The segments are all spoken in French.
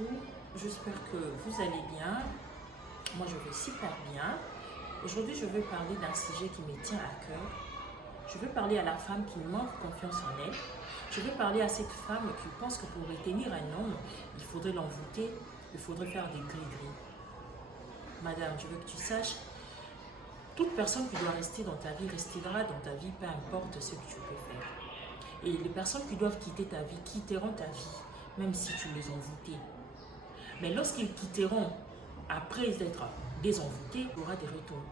coucou, j'espère que vous allez bien. Moi, je vais super bien. Aujourd'hui, je veux parler d'un sujet qui me tient à cœur. Je veux parler à la femme qui manque confiance en elle. Je veux parler à cette femme qui pense que pour retenir un homme, il faudrait l'envoûter, il faudrait faire des gris-gris. Madame, je veux que tu saches, toute personne qui doit rester dans ta vie restera dans ta vie, peu importe ce que tu peux faire. Et les personnes qui doivent quitter ta vie quitteront ta vie, même si tu les envoûtés. Mais lorsqu'ils quitteront, après être désenvoûtés, il y aura des retours.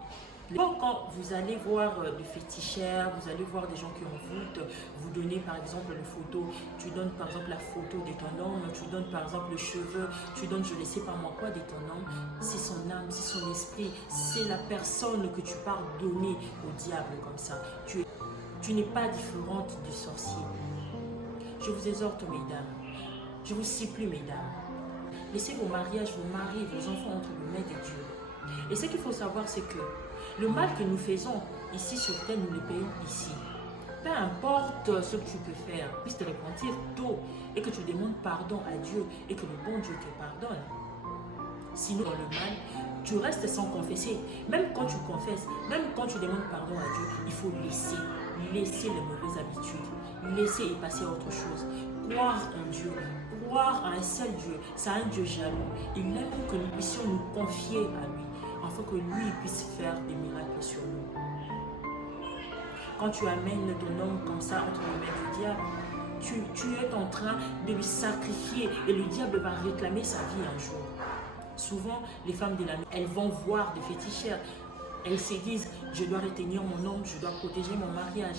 Quand vous allez voir les féticheurs, vous allez voir des gens qui envoûtent, vous donnez par exemple une photo, tu donnes par exemple la photo de ton homme, tu donnes par exemple le cheveu, tu donnes je ne sais pas moi quoi de ton homme, c'est son âme, c'est son esprit, c'est la personne que tu pars donner au diable comme ça. Tu n'es pas différente du sorcier. Je vous exhorte mesdames, je vous supplie mesdames, laissez vos mariages, vos maris, vos enfants entre les mains de Dieu. Et ce qu'il faut savoir, c'est que le mal que nous faisons ici sur terre, nous le payons ici. Peu importe ce que tu peux faire, puisse te repentir tôt et que tu demandes pardon à Dieu et que le bon Dieu te pardonne. Sinon, dans le mal, tu restes sans confesser. Même quand tu confesses, même quand tu demandes pardon à Dieu, il faut laisser les mauvaises habitudes, laisser y passer autre chose. Croire en Dieu, croire à un seul Dieu, c'est un Dieu jaloux. Il aime que nous puissions nous confier à lui, afin que lui puisse faire des miracles sur nous. Quand tu amènes ton homme comme ça entre les mains du diable, tu es en train de lui sacrifier et le diable va réclamer sa vie un jour. Souvent, les femmes de la nuit, elles vont voir des féticheurs. Elles se disent, je dois retenir mon homme, je dois protéger mon mariage.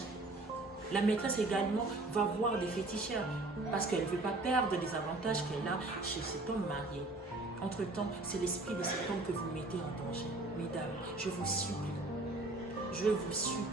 La maîtresse également va voir des féticheurs parce qu'elle ne veut pas perdre les avantages qu'elle a chez cet homme marié. Entre-temps, c'est l'esprit de cet homme que vous mettez en danger. Mesdames, je vous supplie. Je vous supplie.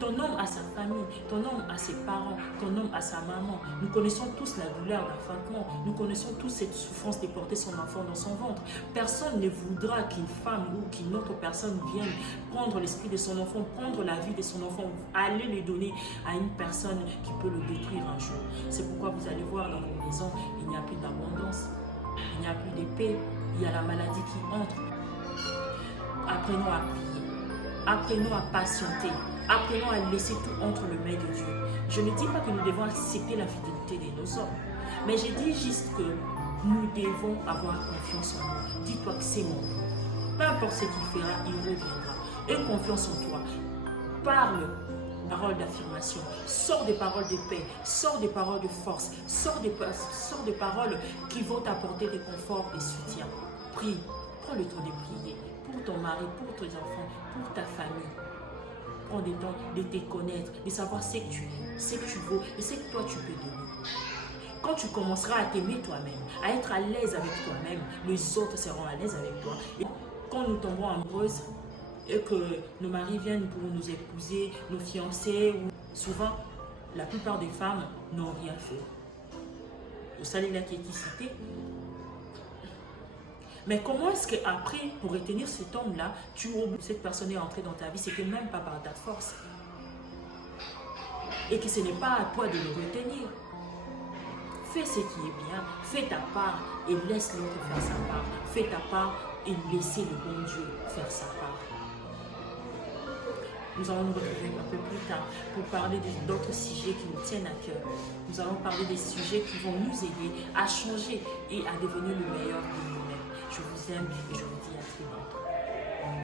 Ton homme a sa famille, ton homme a ses parents, ton homme a sa maman. Nous connaissons tous la douleur d'enfantement. Nous connaissons tous cette souffrance de porter son enfant dans son ventre. Personne ne voudra qu'une femme ou qu'une autre personne vienne prendre l'esprit de son enfant, prendre la vie de son enfant, aller le donner à une personne qui peut le détruire un jour. C'est pourquoi vous allez voir dans vos maisons, il n'y a plus d'abondance, il n'y a plus de paix, il y a la maladie qui entre. Apprenons à prier, apprenons à patienter. Apprenons à laisser tout entre les mains de Dieu. Je ne dis pas que nous devons accepter la fidélité de nos hommes, mais je dis juste que nous devons avoir confiance en nous. Dis-toi que c'est mon Dieu. Peu importe ce qu'il fera, il reviendra. Aie confiance en toi. Parle. Paroles d'affirmation, sors des paroles de paix, sors des paroles de force, sors des paroles qui vont t'apporter réconfort et soutien. Prie, prends le temps de prier pour ton mari, pour tes enfants, pour ta famille. Prends le temps de te connaître, de savoir ce que tu es, ce que tu vaux et ce que toi tu peux donner. Quand tu commenceras à t'aimer toi-même, à être à l'aise avec toi-même, les autres seront à l'aise avec toi. Et quand nous tombons amoureuses et que nos maris viennent pour nous épouser, nos fiancés, souvent, la plupart des femmes n'ont rien fait. Vous savez là qui est cité. Mais comment est-ce qu'après, pour retenir cet homme-là, tu oublies que cette personne est entrée dans ta vie, c'était même pas par ta force. Et que ce n'est pas à toi de le retenir. Fais ce qui est bien, fais ta part et laisse l'autre faire sa part. Fais ta part et laissez le bon Dieu faire sa part. Nous allons nous retrouver un peu plus tard pour parler d'autres sujets qui nous tiennent à cœur. Nous allons parler des sujets qui vont nous aider à changer et à devenir le meilleur de nous-mêmes. Je vous aime et je vous dis à très bientôt.